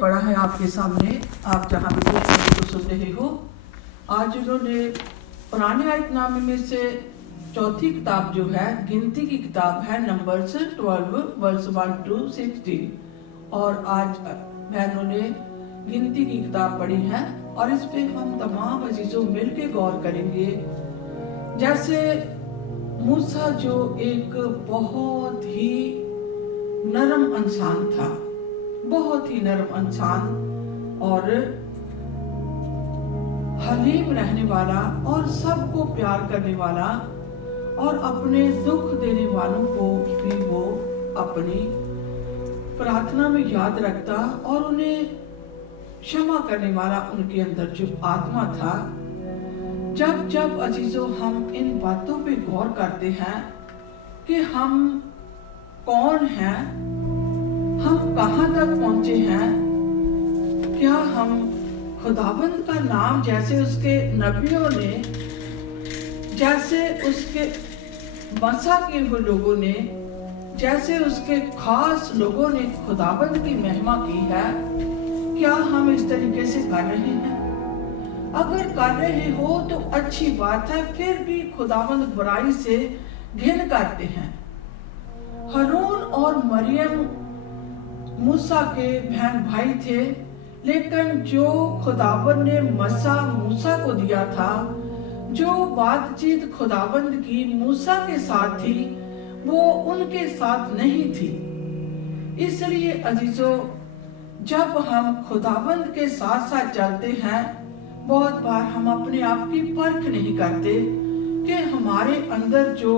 पढ़ा है आपके सामने, आप जहाँ भी देख रहे हो सुन रहे हो। आज उन्होंने पुराने आयतनामे में से चौथी किताब जो है गिनती की किताब है, नंबर्स 12 वर्स 1 to 16, और आज बहनों ने गिनती की किताब पढ़ी है और इस पे हम तमाम अजीजों मिलके गौर करेंगे। जैसे मूसा जो एक बहुत ही नरम इंसान था, बहुत ही नरम इंसान और हलीम रहने वाला और सबको प्यार करने वाला और अपने दुख देने वालों को भी वो अपनी प्रार्थना में याद रखता और उन्हें क्षमा करने वाला उनके अंदर जो आत्मा था। जब जब अजीजों हम इन बातों पे गौर करते हैं कि हम कौन हैं, हम कहां तक पहुंचे हैं, क्या हम खुदाबंद का नाम जैसे उसके नबियों ने, जैसे उसके मसा के वो लोगों ने, जैसे उसके खास लोगों ने खुदाबंद की महिमा की है, क्या हम इस तरीके से कर रहे हैं? अगर कर रहे हो तो अच्छी बात है, फिर भी खुदाबंद बुराई से घिन करते हैं। हारून और मरियम मूसा के बहन भाई थे, लेकिन जो खुदाबंद ने मूसा को दिया था, जो बातचीत खुदाबंद की मूसा के साथ थी, वो उनके साथ नहीं थी। इसलिए अजीजों, जब हम खुदाबंद के साथ साथ चलते हैं, बहुत बार हम अपने आप की परख नहीं करते कि हमारे अंदर जो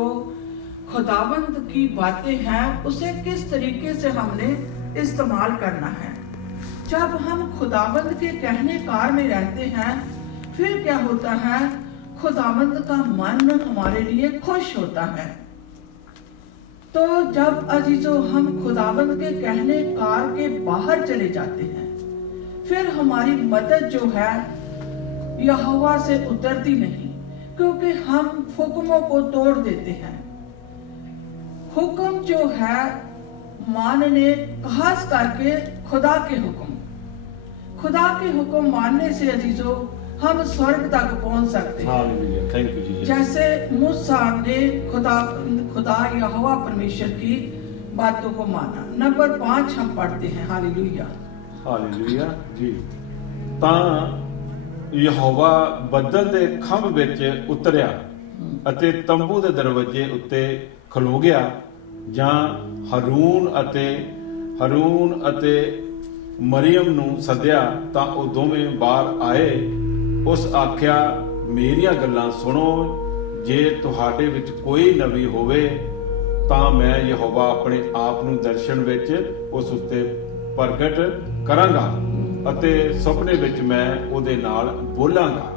खुदाबंद की बातें हैं उसे किस तरीके से हमने इस्तेमाल करना है। जब हम खुदाबंद के कहने कार में रहते हैं, फिर क्या होता है, खुदाबंद का मन हमारे लिए खुश होता है। तो जब अजीजों हम खुदाबंद के कहने कार के बाहर चले जाते हैं, फिर हमारी मदद जो है यहोवा से उतरती नहीं, क्योंकि हम हुक्मों को तोड़ देते हैं। हुक्म जो है मानने, खास करके खुदा के हुक्म मानने से अजीजों हम स्वर्ग तक पहुंच सकते हैं। थैंक यू जी। जैसे मूसा ने खुदा यहोवा परमेश्वर की बातों को माना। नंबर 5 हम पढ़ते हैं। हालेलुया हालेलुया जी। ਤਾਂ ਯਹੋਵਾ ਬੱਦਲ ਦੇ ਖੰਭ ਵਿੱਚ ਉਤਰਿਆ ਅਤੇ ਤੰਬੂ ਦੇ ਦਰਵਾਜ਼ੇ ਉੱਤੇ ਖਲੋ ਗਿਆ। ਜਾਂ ਹਾरून ਅਤੇ ਮਰੀਅਮ ਨੂੰ ਸੱਦਿਆ ਤਾਂ ਉਹ ਦੋਵੇਂ ਬਾਹਰ ਆਏ। ਉਸ ਆਖਿਆ, ਮੇਰੀਆਂ ਗੱਲਾਂ ਸੁਣੋ, ਜੇ ਤੁਹਾਡੇ ਵਿੱਚ ਕੋਈ ਨਬੀ ਹੋਵੇ ਤਾਂ ਮੈਂ ਯਹੋਵਾ ਆਪਣੇ ਆਪ ਨੂੰ ਦਰਸ਼ਨ ਵਿੱਚ ਉਸ ਉੱਤੇ ਪ੍ਰਗਟ ਕਰਾਂਗਾ ਅਤੇ ਸੁਪਨੇ ਵਿੱਚ ਮੈਂ ਉਹਦੇ ਨਾਲ ਬੋਲਾਂਗਾ।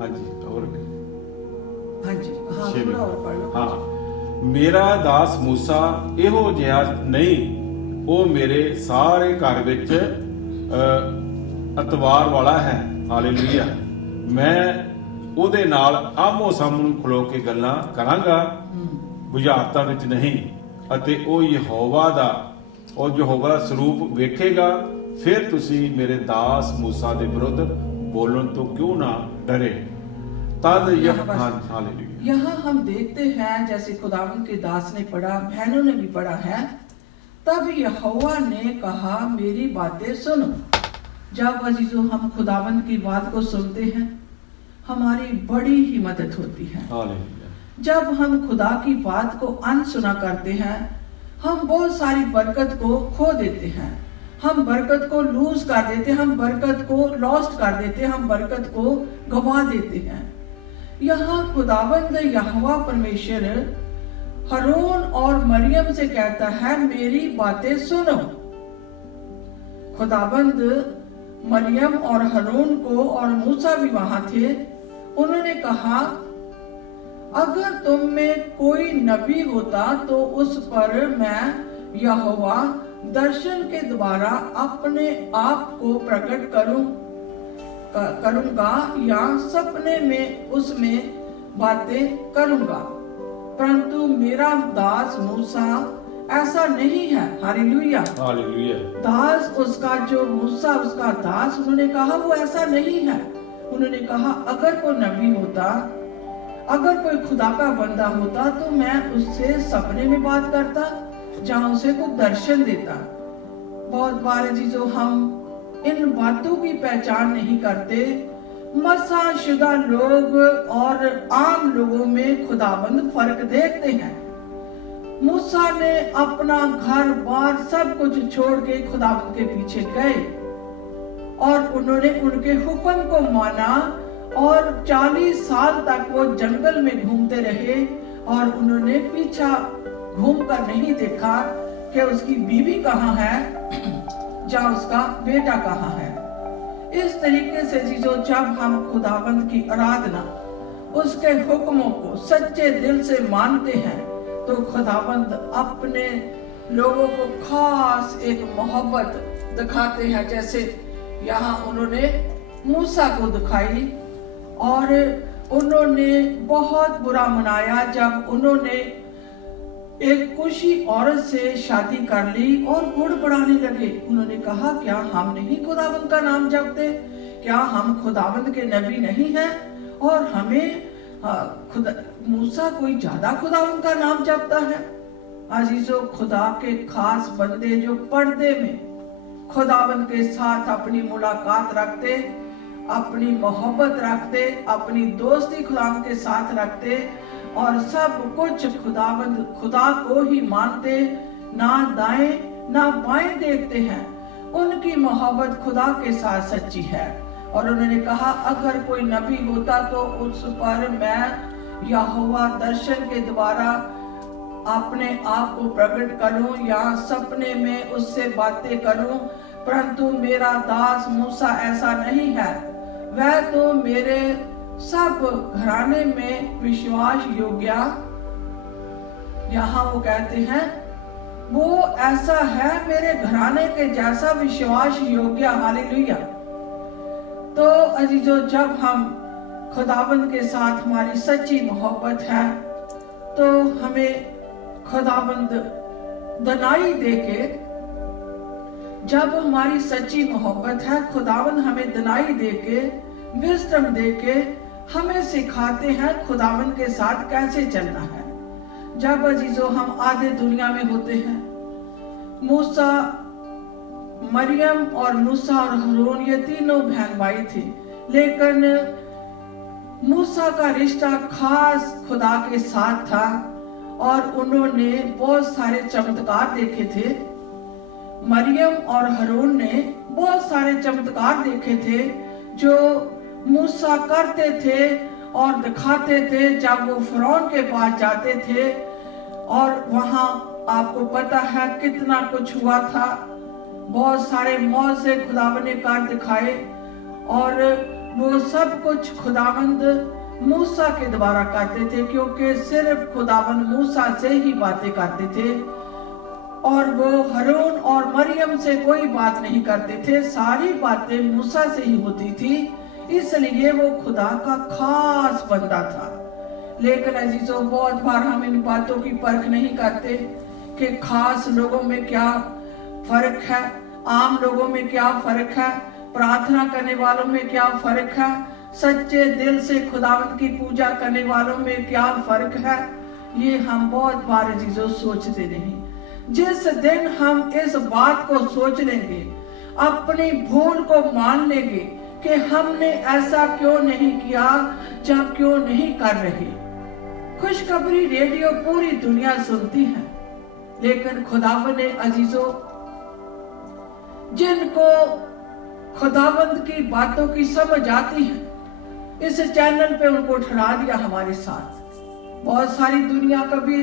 ਹਾਂਜੀ ਹੋਰ ਹਾਂਜੀ ਹਾਂ ਥੋੜਾ ਹੋਰ ਪੜ੍ਹ ਲਓ। ਹਾਂ, ਮੇਰਾ ਦਾਸ ਮੂਸਾ ਇਹੋ ਜਿਹਾ ਨਹੀਂ, ਉਹ ਮੇਰੇ ਸਾਰੇ ਘਰ ਵਿੱਚ ਅਤਵਾਰ ਵਾਲਾ ਹੈ। ਹਾਲੇਲੂਇਆ। ਮੈਂ ਉਹਦੇ ਨਾਲ ਆਮੋ ਸਾਹਮਣੇ ਖਲੋ ਕੇ ਗੱਲਾਂ ਕਰਾਂਗਾ, ਬੁਝਾਰਤਾਂ ਵਿੱਚ ਨਹੀਂ, ਅਤੇ ਉਹ ਯਹੋਵਾ ਦਾ ਸਰੂਪ ਵੇਖੇਗਾ। फिर तुसी मेरे दास मूसा दे विरुद्ध बोलन तो क्यों ना डरे। तद यहाँ हम देखते हैं, जैसे खुदावंद के दास ने पढ़ा, बहनों ने भी पढ़ा है, तब यहोवा ने कहा, मेरी बातें सुनो। जब अजीजों हम खुदावंद की बात को सुनते हैं, हमारी बड़ी ही मदद होती है। जब हम खुदा की बात को अनसुना करते हैं, हम बहुत सारी बरकत को खो देते हैं, हम बरकत को लूज कर देते हैं, हम बरकत को लॉस्ट कर देते हैं, हम बरकत को गवा देते हैं। यहाँ खुदावंद यहोवा परमेश्वर हारून और मरियम से कहता है, मेरी बातें सुनो। खुदावंद मरियम और हारून को, और मूसा भी वहां थे, उन्होंने कहा, अगर तुम में कोई नबी होता तो उस पर मैं यहोवा दर्शन के द्वारा अपने आप को प्रकट करूंगा या सपने में उसमें बातें करूंगा, परंतु मेरा दास मूसा ऐसा नहीं है। हालेलुया। हालेलुया। दास उसका, जो मूसा उसका दास, उन्होंने कहा वो ऐसा नहीं है। उन्होंने कहा अगर कोई नबी होता, अगर कोई खुदा का बंदा होता तो मैं उससे सपने में बात करता, जहां उसे कोई दर्शन देता। बहुत बार चीजों हम इन बातों की पहचान नहीं करते। मसाशुदा लोग और आम लोगों में खुदाबंद फर्क देखते हैं। मूसा ने अपना घर बार सब कुछ छोड़ के खुदाबंद के पीछे गए और उन्होंने उनके हुक्म को माना और 40 साल तक वो जंगल में घूमते रहे और उन्होंने पीछा घूमकर नहीं देखा कि उसकी बीवी कहाँ है, जहाँ उसका बेटा कहाँ है। इस तरीके से चीजों, जब हम खुदाबंद की आराधना, उसके हुक्मों को सच्चे दिल से मानते हैं तो खुदाबंद अपने लोगों को खास एक मोहब्बत दिखाते हैं। जैसे यहाँ उन्होंने मूसा को दिखाई और उन्होंने बहुत बुरा मनाया जब उन्होंने एक कुशी औरत से शादी कर ली और गुड़ बढ़ाने लगे। उन्होंने कहा क्या हम नहीं खुदाबंद का नाम जपते, क्या हम खुदाबंद के नबी नहीं हैं और हमें मूसा कोई ज्यादा खुदाबंद का नाम जपता है। अजीजों, खुदा के खास बंदे जो पर्दे में खुदाबंद के साथ अपनी मुलाकात रखते, अपनी मोहब्बत रखते, अपनी दोस्ती खुदाबंद के साथ रखते और सब कुछ खुदाबंद खुदा को ही मानते, ना दाएं ना बाएं देखते हैं, उनकी मोहब्बत खुदा के साथ सच्ची है। और उन्होंने कहा अगर कोई नबी होता तो उस पर मैं यहोवा दर्शन के द्वारा अपने आप को प्रकट करूं या सपने में उससे बातें करूं, परंतु मेरा दास मूसा ऐसा नहीं है। वह तो मेरे सब घराने में विश्वास योग्य, यहाँ वो कहते हैं वो ऐसा है मेरे घराने के जैसा विश्वास योग्य। हालेलुया। तो अजीजों, जब हम खुदाबंद के साथ हमारी सच्ची मोहब्बत है तो हमें खुदाबंद दनाई देके, जब हमारी सच्ची मोहब्बत है खुदाबंद हमें दनाई देके, विजडम देके हमें सिखाते हैं खुदाबंद के साथ कैसे चलना है। जब अजीजों हम आधे दुनिया में होते हैं, मूसा, मरियम और मूसा और हारून ये तीनों बहन भाई थे, लेकिन मूसा का रिश्ता खास खुदा के साथ था और उन्होंने बहुत सारे चमत्कार देखे थे। मरियम और हारून ने बहुत सारे चमत्कार देखे थे जो मूसा करते थे और दिखाते थे जब वो फिरौन के पास जाते थे। और वहां आपको पता है कितना कुछ हुआ था, बहुत सारे मौजे खुदावंद ने कर दिखाए और वो सब कुछ खुदावंद मूसा के द्वारा करते थे, क्योंकि सिर्फ खुदावंद मूसा से ही बातें करते थे और वो हारून और मरियम से कोई बात नहीं करते थे, सारी बातें मूसा से ही होती थी, इसलिए वो खुदा का खास बंदा था। लेकिन अजीजों, बहुत बार हम इन बातों की परख नहीं करते कि खास लोगों में क्या फर्क है, आम लोगों में क्या फर्क है, प्रार्थना करने वालों में क्या फर्क है, सच्चे दिल से खुदावंद की पूजा करने वालों में क्या फर्क है। ये हम बहुत बार चीजों सोचते नहीं। जिस दिन हम इस बात को सोच लेंगे, अपनी भूल को मान लेंगे कि हमने ऐसा क्यों नहीं किया, जब क्यों नहीं कर रहे। खुशखबरी रेडियो पूरी दुनिया सुनती है, लेकिन खुदावंद ने अजीजों, जिनको खुदावंद की बातों की समझ आती है, इस चैनल पे उनको ठहरा दिया हमारे साथ। बहुत सारी दुनिया, कभी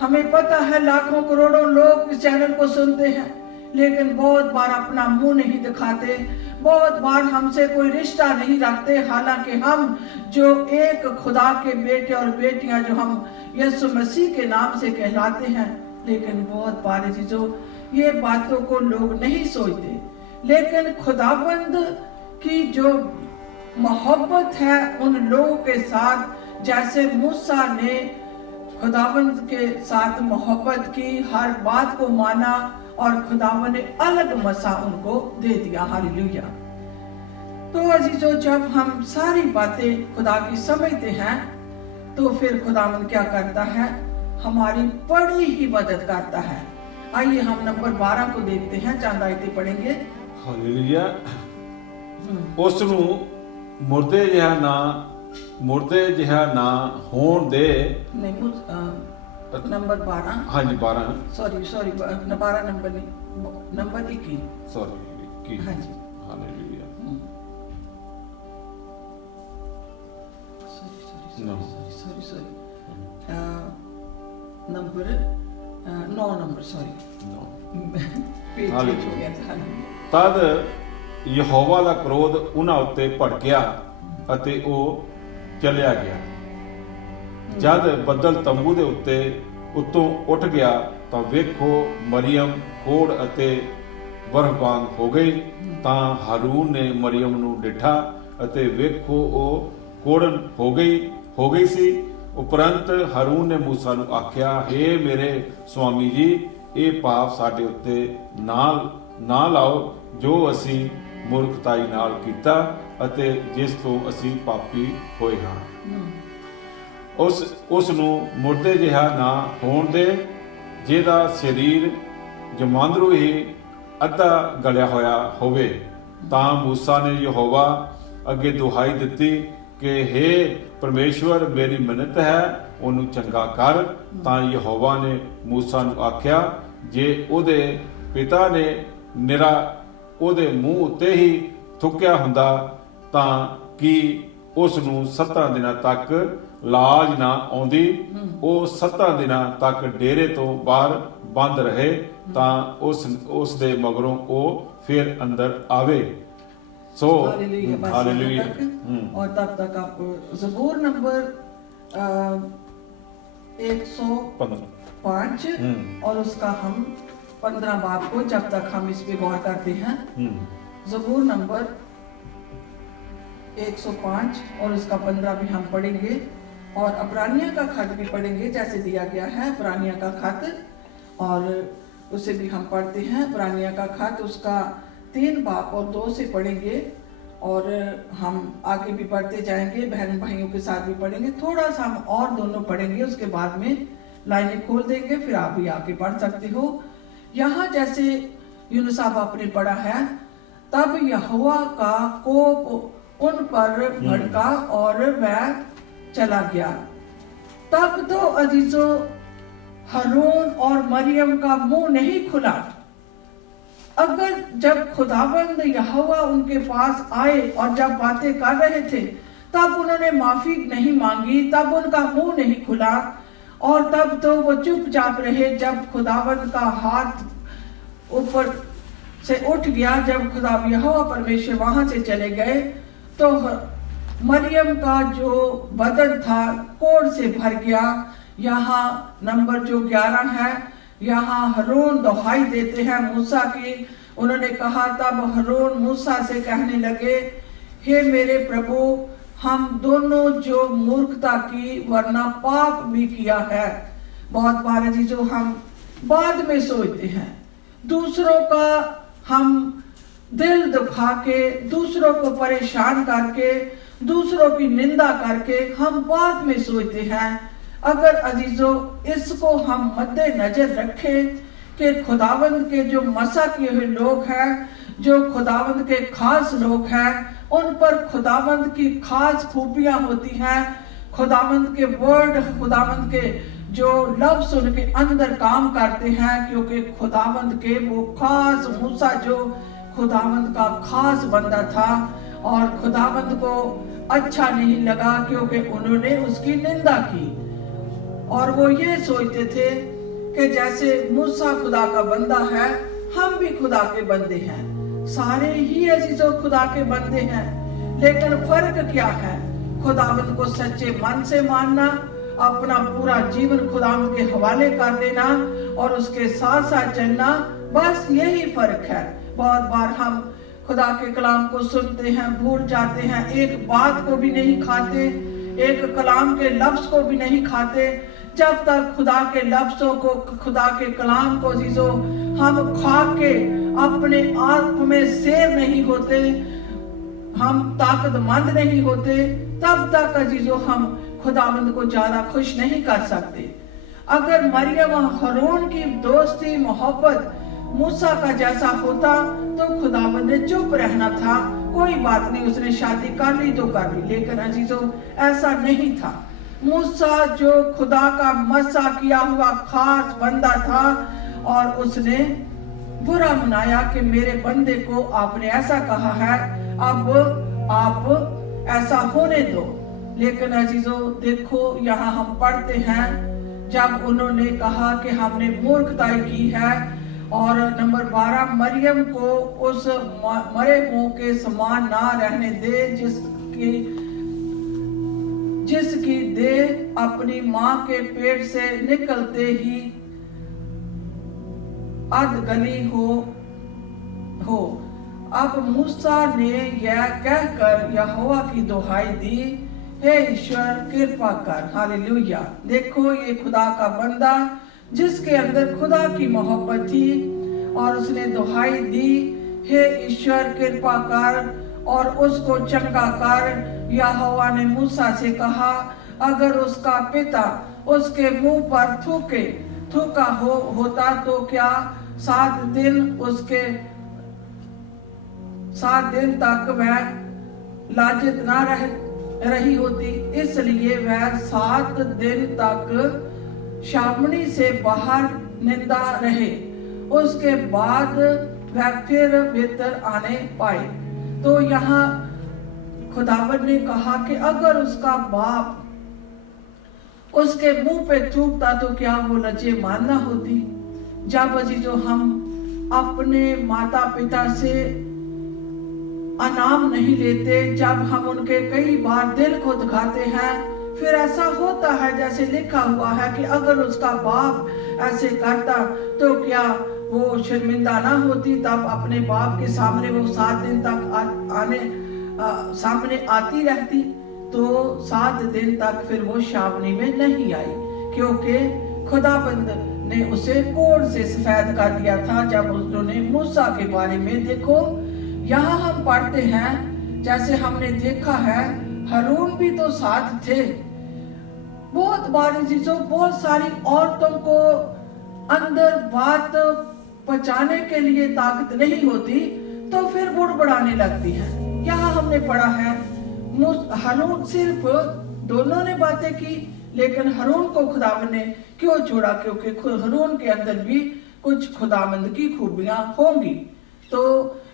हमें पता है लाखों करोड़ों लोग इस चैनल को सुनते हैं, लेकिन बहुत बार अपना मुंह नहीं दिखाते, बहुत बार हमसे कोई रिश्ता नहीं रखते, हालांकि हम जो एक खुदा के बेटे और बेटियां जो हम यीशु मसीह के नाम से कहलाते हैं, लेकिन बहुत बार चीजों ये बातों को लोग नहीं सोचते। लेकिन खुदाबंद की जो मोहब्बत है उन लोगों के साथ, जैसे मूसा ने खुदावंद के साथ मोहब्बत की, हर बात को माना और खुदावंद ने अलग मसा उनको दे दिया। हालेलुया। तो अजीजों, जब हम सारी बातें खुदा की समझते हैं तो फिर खुदावंद क्या करता है, हमारी बड़ी ही मदद करता है। आइए हम नंबर 12 को देखते हैं, चंद आयतें पढ़ेंगे। हालेलुया। ਉਸ ਨੂੰ ਮੁਰਦੇ ਜਿਹਾ ਨਾ ਹੋਣ ਦੇ। नहीं, नंबर 12। ਹਾਂਜੀ 12। सॉरी 12 नंबर नहीं, नंबर 21। सॉरी की। हाँ जी। Hallelujah. Sorry number 9 number, sorry page change हो गया था। तद ਯਹੋਵਾ ਦਾ ਕ੍ਰੋਧ ਉਹਨਾਂ ਉੱਤੇ ਭੜਕਿਆ ਅਤੇ ਉਹ ਚਲਿਆ ਗਿਆ। ਜਦ ਬੱਦਲ ਤੰਬੂ ਦੇ ਉੱਤੋਂ ਉੱਠ ਗਿਆ ਤਾਂ ਵੇਖੋ ਮਰੀਅਮ ਕੋੜ ਅਤੇ ਬਰਫ਼ ਹੋ ਗਈ। ਤਾਂ ਹਾਰੂਨ ਨੇ ਮਰੀਅਮ ਨੂੰ ਡਿਠਾ ਅਤੇ ਵੇਖੋ ਉਹ ਕੋੜਨ ਹੋ ਗਈ ਸੀ। ਉਪਰੰਤ ਹਾਰੂਨ ਨੇ ਮੂਸਾ ਨੂੰ ਆਖਿਆ, ਹੇ ਮੇਰੇ ਸੁਆਮੀ ਜੀ, ਇਹ ਪਾਪ ਸਾਡੇ ਉੱਤੇ ਨਾ ਲਾਓ ਜੋ ਅਸੀਂ ਮੂਰਖਤਾਈ ਨਾਲ ਕੀਤਾ ਅਤੇ ਜਿਸ ਤੋਂ ਅਸੀਂ ਪਾਪੀ ਹੋਏ ਹਾਂ। ਉਸ ਨੂੰ ਮੁਰਦੇ ਜਿਹਾ ਨਾ ਹੋਣ ਦੇ, ਜਿਹਦਾ ਸਰੀਰ ਜਮਾਂਦਰੂ ਹੀ ਅੱਧਾ ਗਲਿਆ ਹੋਇਆ ਹੋਵੇ। ਤਾਂ ਮੂਸਾ ਨੇ ਯਹੋਵਾ ਅੱਗੇ ਦੁਹਾਈ ਦਿੱਤੀ ਕਿ ਹੇ ਪਰਮੇਸ਼ਵਰ, ਮੇਰੀ ਮਿੰਨਤ ਹੈ, ਉਹਨੂੰ ਚੰਗਾ ਕਰ। ਤਾਂ ਯਹੋਵਾ ਨੇ ਮੂਸਾ ਨੂੰ ਆਖਿਆ, ਜੇ ਉਹਦੇ ਪਿਤਾ ਨੇ ਨਿਰਾ ਉਹਦੇ ਮੂੰਹ ਉੱਤੇ ਹੀ ਥੁੱਕਿਆ ਹੁੰਦਾ ਤਾਂ ਕੀ ਉਸ ਨੂੰ 7 ਦਿਨਾਂ ਤੱਕ ਲਾਜ ਨਾ ਆਉਂਦੀ। ਉਹ 7 ਦਿਨਾਂ ਤੱਕ ਡੇਰੇ ਤੋਂ ਬਾਹਰ ਬੰਦ ਰਹੇ ਤਾਂ ਉਸ ਦੇ ਮਗਰੋਂ ਉਹ ਫਿਰ ਅੰਦਰ ਆਵੇ। सो हालेलुया। और तब तक आप ज़बूर नंबर 105 और उसका हम 15 बाब को जब तक हम इस पे गौर करते हैं, ज़बूर नंबर 105 और उसका 15 भी हम पढ़ेंगे और अब्रानिया का खत भी पढ़ेंगे जैसे दिया गया है। अब्रानिया का खत और उसे भी हम पढ़ते हैं। अब्रानिया का खत उसका 3 बाब और 2 से पढ़ेंगे और हम आगे भी पढ़ते जाएंगे, बहन भाइयों के साथ भी पढ़ेंगे। थोड़ा सा हम और दोनों पढ़ेंगे, उसके बाद में लाइनें खोल देंगे, फिर आप भी आगे पढ़ सकते हो। यहाँ जैसे यूनुस साहब आपने पढ़ा है, तब यहोवा का कोप उन पर भड़का और वह चला गया। तब तो अजीजों हारून और मरियम का मुंह नहीं खुला। अगर जब खुदावंद यहोवा उनके पास आए और जब बातें कर रहे थे तब उन्होंने माफी नहीं मांगी, तब उनका मुंह नहीं खुला और तब तो वो चुपचाप रहे। जब खुदावंद का हाथ ऊपर से उठ गया, जब खुदा यहोवा परमेश्वर वहां से चले गए तो मरियम का जो बदन था कोढ़ से भर गया। यहाँ नंबर जो 11 है, यहाँ हारून दुहाई देते हैं मूसा की। उन्होंने कहा, तब हारून मूसा से कहने लगे, हे मेरे प्रभु, हम दोनों जो मूर्खता की वरना पाप भी किया है। बहुत बार जो हम बाद में सोचते हैं, दूसरों का हम दिल दुखा के, दूसरों को परेशान करके, दूसरों की निंदा करके हम बाद में सोचते हैं। अगर अजीजों इसको हम मद्देनजर रखें कि खुदावंद के जो मसा किए हुए लोग हैं, जो खुदावंद के खास लोग हैं, उन पर खुदावंद की खास खूबियां होती हैं। खुदावंद के वर्ड, खुदावंद के जो लफ्ज उनके अंदर काम करते हैं, क्योंकि खुदावंद के वो खास मूसा जो खुदावंद का खास बंदा था और खुदावंद को अच्छा नहीं लगा क्योंकि उन्होंने उसकी निंदा की और वो ये सोचते थे कि जैसे मूसा खुदा का बंदा है, हम भी खुदा के बंदे हैं। सारे ही अजीजों खुदा के बंदे हैं, लेकिन फर्क क्या है? खुदावंद को सच्चे मन से मानना, अपना पूरा जीवन खुदावंद के हवाले कर देना और उसके साथ साथ चलना, बस यही फर्क है। बहुत बार हम खुदा के कलाम को सुनते हैं, भूल जाते हैं, एक बात को भी नहीं खाते, एक कलाम के लफ्ज को भी नहीं खाते। जब तक खुदा के लफ्जों को, खुदा के कलाम को अजीजों हम खा के अपने आप में शेर नहीं होते, हम ताकतमंद नहीं होते, तब तक अजीजों हम खुदावंद को ज्यादा खुश नहीं कर सकते। अगर मरियम और हारून की दोस्ती मोहब्बत मूसा का जैसा होता तो खुदावंद ने चुप रहना था, कोई बात नहीं, उसने शादी कर ली तो कर ली। लेकिन अजीजों ऐसा नहीं था। मूसा जो खुदा का मसा किया हुआ खास बंदा था और उसने बुरा मनाया कि मेरे बंदे को आपने ऐसा कहा है, अब आप ऐसा होने दो। लेकिन अजीजों देखो यहाँ हम पढ़ते हैं जब उन्होंने कहा कि हमने मूर्खताई की है, और नंबर 12 मरियम को उस मरे मुंह के समान ना रहने दे जिसकी देह अपनी माँ के पेट से निकलते ही अधगली हो। अब मूसा ने यह कहकर यहोवा की दुहाई दी, हे ईश्वर कृपा कर। हालेलुया। देखो ये खुदा का बंदा जिसके अंदर खुदा की मोहब्बत थी और उसने दुहाई दी, हे ईश्वर कृपा कर और उसको चंगा कर। यहोवा ने मूसा से कहा, अगर उसका पिता उसके मुंह पर थूका होता तो क्या 7 दिन तक वह लाजित ना रही होती। इसलिए वह 7 दिन तक छावनी से बाहर निंदा रहे, उसके बाद वह फिर भीतर आने पाए। तो यहाँ खुदावंद ने कहा कि अगर उसका बाप उसके मुंह पे थूकता तो क्या वो लज्जेमान ना होती। जब अजीजों हम अपने माता पिता से अनाम नहीं लेते, जब हम उनके कई बार दिल को दुखाते हैं, फिर ऐसा होता है जैसे लिखा हुआ है कि अगर उसका बाप ऐसे करता तो क्या वो शर्मिंदा ना होती। तब अपने बाप के सामने वो 7 दिन तक सामने आती रहती, तो 7 दिन तक फिर वो छावनी में नहीं आई, क्योंकि खुदाबंद ने उसे कोढ़ से सफेद कर दिया था। जब उन्होंने मूसा के बारे में देखो यहाँ हम पढ़ते हैं, जैसे हमने देखा है हारून भी तो साथ थे। बहुत बारी चीजों, बहुत सारी औरतों को अंदर बात पहुंचाने के लिए ताकत नहीं होती तो फिर बुड़बुड़ाने लगती है। यहाँ हमने पढ़ा है हारून सिर्फ दोनों ने बातें की, लेकिन हारून को खुदावंद ने क्यों छोड़ा? क्योंकि हारून के अंदर भी कुछ खुदावंद की खूबियां होंगी। तो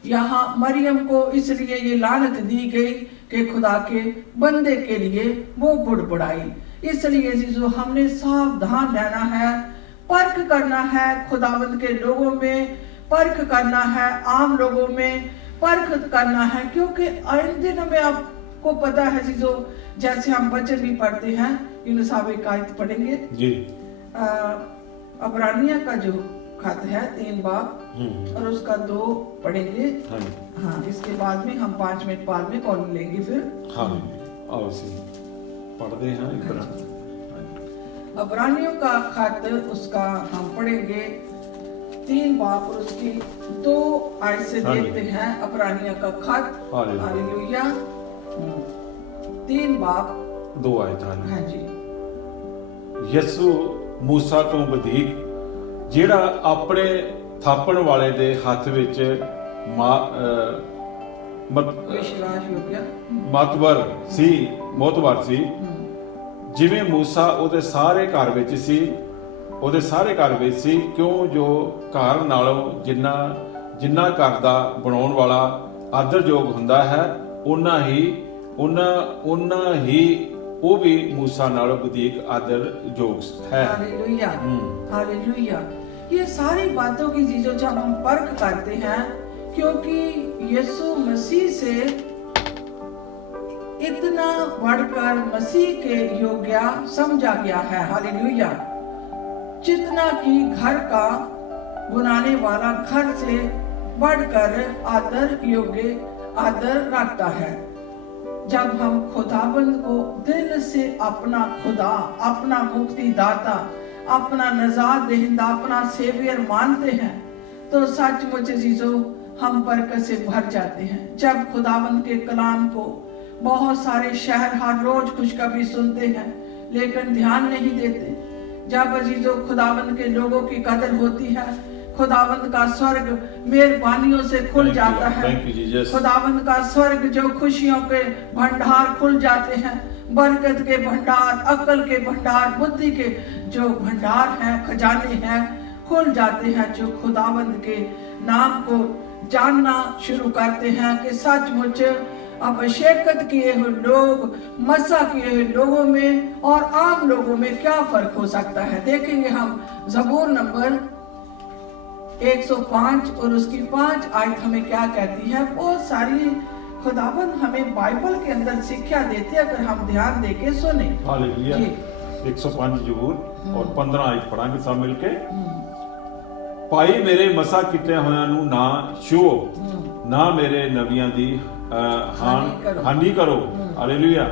यहाँ मरियम को इसलिए ये लानत दी गई कि खुदा के बंदे के लिए वो बुड़बुड़ाई। इसलिए जीजो हमने सावधान रहना है, परख करना है, खुदावंद के लोगों में परख करना है, आम लोगों में परख करना है, क्योंकि इन दिनों में आपको पता है जीजो, जैसे हम वचन भी पढ़ते हैं, यूनुस साहब एक आयत पढ़ेंगे जी, अबरानिया का जो खत है 3 बाब और उसका 2 पढ़ेंगे। हाँ, इसके बाद में हम 5 मिनट बाद में कॉल लेंगे फिर। हाँ, पढ़ते हैं अबरानियों का खत, उसका हम पढ़ेंगे 3 बाब और उसकी 2 आयत से देखते हैं। अबरानियों का खत, हालेलुया, 3 बाब 2 आयत। हाँ जी। यसु मूसा ਤੋਂ ਵਧੇਕ ਜਿਹੜਾ ਆਪਣੇ ਥਾਪਣ ਵਾਲੇ ਦੇ ਹੱਥ ਵਿੱਚ ਮੋਤਬਰ ਸੀ, ਜਿਵੇਂ ਮੂਸਾ ਉਹਦੇ ਸਾਰੇ ਘਰ ਵਿੱਚ ਸੀ, ਕਿਉਂ ਜੋ ਘਰ ਨਾਲੋਂ ਜਿੰਨਾ ਘਰ ਦਾ ਬਣਾਉਣ ਵਾਲਾ ਆਦਰਯੋਗ ਹੁੰਦਾ ਹੈ, ਉਨਾ ਹੀ वो भी मूसा नालों अधिक आदरयोग है। Hallelujah, hallelujah. ये सारी बातों की चीजों जब हम परख करते हैं, क्योंकि यीशु मसीह से इतना बढ़कर मसीह के योग्य समझा गया है। हालेलुया। जितना कि घर का बनाने वाला घर से बढ़कर आदर योग्य आदर रखता है। जब हम खुदाबंद को दिल से अपना खुदा, अपना मुक्तिदाता, अपना नजात देहिंदा, अपना सेवियर मानते हैं, तो सचमुच अजीजों हम बरकत से भर जाते हैं। जब खुदाबंद के कलाम को बहुत सारे शहर हर रोज खुशखबरी सुनते हैं लेकिन ध्यान नहीं देते, जब अजीजों खुदाबंद के लोगों की कदर होती है, खुदावंद का स्वर्ग मेहरबानियों से खुल जाता है, खुदावंद का स्वर्ग जो खुशियों के भंडार खुल जाते हैं, बरकत के भंडार, अक्ल के भंडार, बुद्धि के जो भंडार हैं, खजाने हैं, खुल जाते हैं। जो खुदावंद के नाम को जानना शुरू करते हैं कि सचमुच अभिषेकत किए हुए लोग, मसा किए हुए लोगों में और आम लोगों में क्या फर्क हो सकता है। देखेंगे हम ज़बूर नंबर 105 और उसकी 5 आयत हमें क्या कहती है। बहुत सारी खुदावंद हमें बाइबल के अंदर शिक्षा देते हैं, अगर हम ध्यान देके सुने। हालेलुया। 105 ज़बूर और 15 आयत पढ़ांगे सब मिलके। ਭਾਈ ਮੇਰੇ ਮਸਾ ਕੀਤੇ ਹੋਇਆਂ ਨੂੰ ਨਾ ਛੂਓ, ਨਾ ਮੇਰੇ ਨਬੀਆਂ ਦੀ ਹਾਨੀ ਕਰੋ। ਹਾਲੇਲੂਇਆ।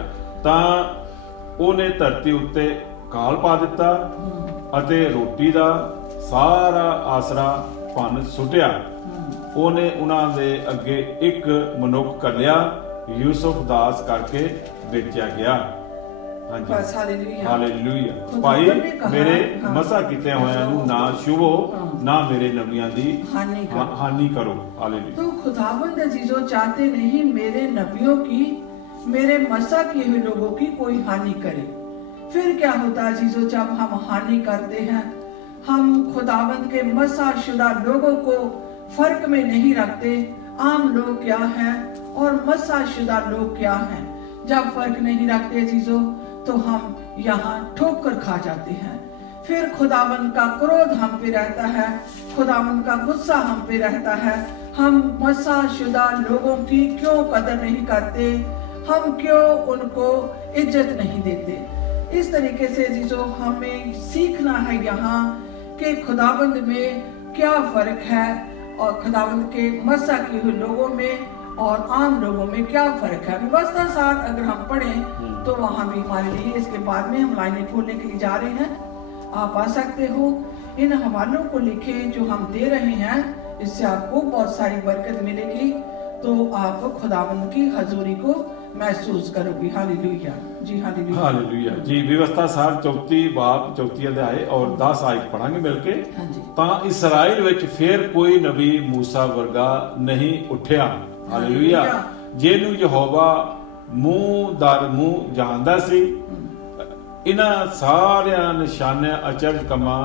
ਤਾਂ ਉਹਨੇ ਧਰਤੀ ਉੱਤੇ ਕਾਲ ਪਾ ਦਿੱਤਾ ਅਤੇ ਰੋਟੀ ਦਾ ਸਾਰਾ ਆਸਰਾ ਭੰਨ ਸੁੱਟਿਆ। ਉਹਨੇ ਉਹਨਾਂ ਦੇ ਅੱਗੇ ਇੱਕ ਮਨੁੱਖ ਘੱਲਿਆ, ਯੂਸੁਫ ਦਾਸ ਕਰਕੇ ਵੇਚਿਆ ਗਿਆ। ਹਾਲੇਲੂਇਆ। ਭਾਈ ਮੇਰੇ ਮਸਾ ਕੀਤੇ ਹੋਇਆਂ ਨੂੰ ਨਾ ਛੂਵੋ, ना मेरे नबियों दी हानि करो। हालेलुया। तो खुदावंद अजीजों चाहते नहीं मेरे नबियों की, मेरे मसा किए हुए लोगों की कोई हानि करे। फिर क्या होता है अजीजों, जब हम हानि करते हैं, हम खुदावंद के मसा शुदा लोगों को फर्क में नहीं रखते, आम लोग क्या हैं और मसा शुदा लोग क्या हैं। जब फर्क नहीं रखते अजीजों तो हम यहाँ ठोकर खा जाते हैं। फिर खुदावंद का क्रोध हम पे रहता है, खुदावंद का गुस्सा हम पे रहता है। हम मसा शुदा लोगों की क्यों कदर नहीं करते, हम क्यों उनको इज्जत नहीं देते। इस तरीके से जीजो हमें सीखना है यहाँ कि खुदावंद में क्या फर्क है और खुदावंद के मसा किए हुए लोगों में और आम लोगों में क्या फर्क है। व्यवस्था साथ अगर हम पढ़ें तो वहाँ भी हमारे लिए, इसके बाद में हम लाइनें खोलने के लिए जा रहे हैं, आप आ सकते हो। इन हवालों को लिखे जो हम दे रहे हैं, इससे आपको बहुत सारी बरकत मिलेगी, तो आप खुदावंद की हजूरी को महसूस करोगे। हालेलुया जी, हालेलुया। हालेलुया जी। व्यवस्था सार 34 बाब 34 अध्याय और 10 आयत पढ़ांगे मिलके। ਤਾਂ ਇਸਰਾਇਲ ਵਿੱਚ ਫੇਰ ਕੋਈ ਨਬੀ ਮੂਸਾ ਵਰਗਾ ਨਹੀਂ ਉੱਠਿਆ। ਹਾਲੇਲੂਇਆ। ਜਿਹਨੂੰ ਯਹੋਵਾ ਮੂੰਹ ਦਰ ਮੂੰਹ ਜਾਣਦਾ ਸੀ। ਇਹਨਾਂ ਸਾਰਿਆਂ ਨਿਸ਼ਾਨਿਆਂ ਅਚਰਜ ਕੰਮਾਂ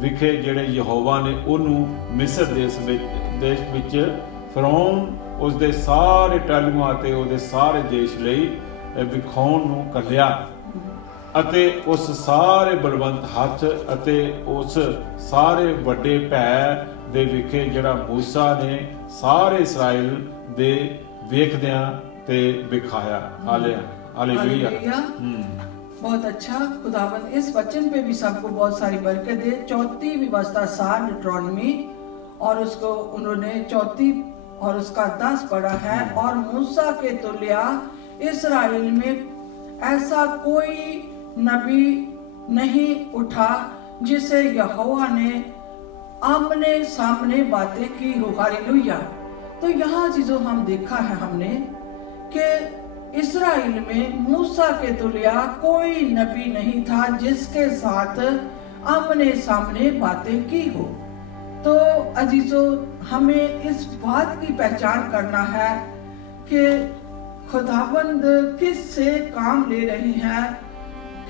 ਵਿਖੇ ਜਿਹੜੇ ਯਹੋਵਾ ਨੇ ਉਹਨੂੰ ਮਿਸਰ ਦੇਸ਼ ਵਿੱਚ ਫਿਰੌਨ ਉਸਦੇ ਸਾਰੇ ਟਾਲੂਆਂ ਤੇ ਉਹਦੇ ਸਾਰੇ ਦੇਸ਼ ਲਈ ਵਿਖਾਉਣ ਨੂੰ ਕੱਢਿਆ ਅਤੇ ਉਸ ਸਾਰੇ ਬਲਵੰਤ ਹੱਥ ਅਤੇ ਉਸ ਸਾਰੇ ਵੱਡੇ ਭੈ ਦੇ ਵਿਖੇ ਜਿਹੜਾ ਮੂਸਾ ਨੇ ਸਾਰੇ ਇਸਰਾਇਲ ਦੇ ਵੇਖਦਿਆਂ ਤੇ ਵਿਖਾਇਆ। हालेलुया। बहुत अच्छा। खुदावंद इस वचन पे भी सबको बहुत सारी बरकत दे। 34 व्यवस्था सार डिट्रोनमी और उसको उन्होंने 34 और उसका 10 पढ़ा है। और मूसा के तुल्या इस्राएल में ऐसा कोई नबी नहीं उठा जिसे यहोवा ने आमने सामने बातें की हो। हालेलुया। तो यहाँ चीजों हम देखा है हमने कि इस्राएल में मूसा के तुल्या कोई नबी नहीं था जिसके साथ आमने सामने बातें की हो। तो अजीजों हमें इस बात की पहचान करना है कि खुदावंद किस से काम ले रहे हैं,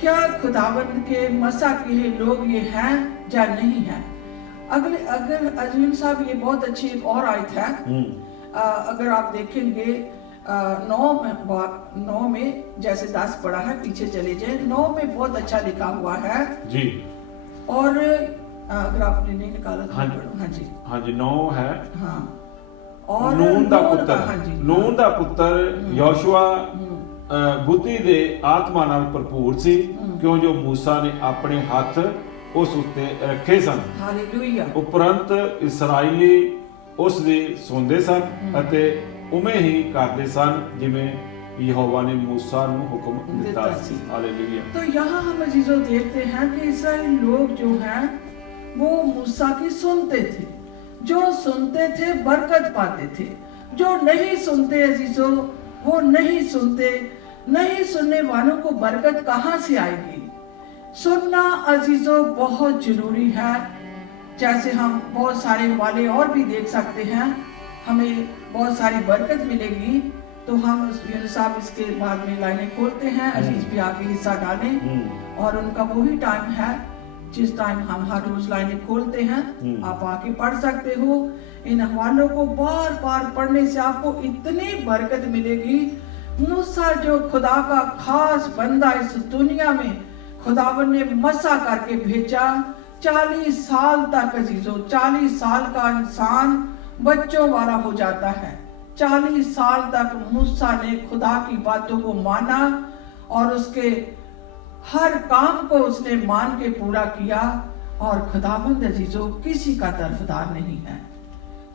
क्या खुदावंद के मसा के लोग ये हैं या नहीं है। अगर अजीम साहब ये बहुत अच्छी एक और आयत है, अगर आप देखेंगे 9 में जैसे 10 पढ़ा है, पीछे चले जाए, 9 में बहुत अच्छा लिखा हुआ है जी। और अगर आपने नहीं निकाला तो हाँ जी, हाँ जी 9 है। हाँ। और ਨੂਨ ਦਾ ਪੁੱਤਰ, हाँ जी, ਨੂਨ ਦਾ ਪੁੱਤਰ ਯੋਸ਼ੂਆ ਬੁੱਧੀ ਦੇ ਆਤਮਾ ਨਾਲ ਭਰਪੂਰ ਸੀ, ਕਿਉਂ ਜੋ ਮੂਸਾ ਨੇ ਆਪਣੇ ਹੱਥ ਉਸ ਉੱਤੇ ਰੱਖੇ ਸਨ। ਹਾਲੇਲੂਇਆ। ਉਪਰੰਤ ਇਸਰਾਇਲੀ ਉਸ ਦੇ ਸੁਣਦੇ ਸਨ ਅਤੇ ਉਵੇਂ ਹੀ ਕਰਦੇ ਸਨ ਜਿਵੇਂ ਯਹੋਵਾ ਨੇ मूसा ਨੂੰ ਹੁਕਮ ਦਿੱਤਾ ਸੀ। हालेलुया। तो यहाँ हम अजीजों देखते हैं कि इस्राएली लोग जो हैं वो मूसा की सुनते थे, जो सुनते थे बरकत पाते थे, जो नहीं सुनते अजीजों वो नहीं सुनते। नहीं सुनने वालों को बरकत कहाँ से आएगी? सुनना अजीजों बहुत जरूरी है। जैसे हम बहुत सारे वाले और भी देख सकते हैं, हमें बहुत सारी बरकत मिलेगी तो हम साहब इसके बाद में लाइनें खोलते हैं, अजीज भी आगे हिस्सा डालें और उनका वही टाइम है जिस टाइम हम हर रोज लाइनें खोलते हैं। आप आके पढ़ सकते हो। इन हवालों को बार बार पढ़ने से आपको इतनी बरकत मिलेगी। मूसा जो खुदा का खास बंदा इस दुनिया में खुदावन ने मसा करके भेजा, 40 साल तक अजीजों 40 साल का इंसान बच्चों वाला हो जाता है। 40 साल तक मूसा ने खुदा की बातों को माना और उसके हर काम को उसने मान के पूरा किया। और खुदावंद अजीजों किसी का तरफदार नहीं है।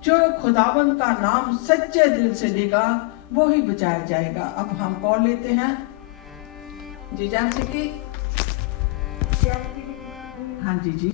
जो खुदावंद का नाम सच्चे दिल से लेगा वो ही बचाया जाएगा। अब हम कॉल लेते हैं जी। जैसे कि हाँ जी।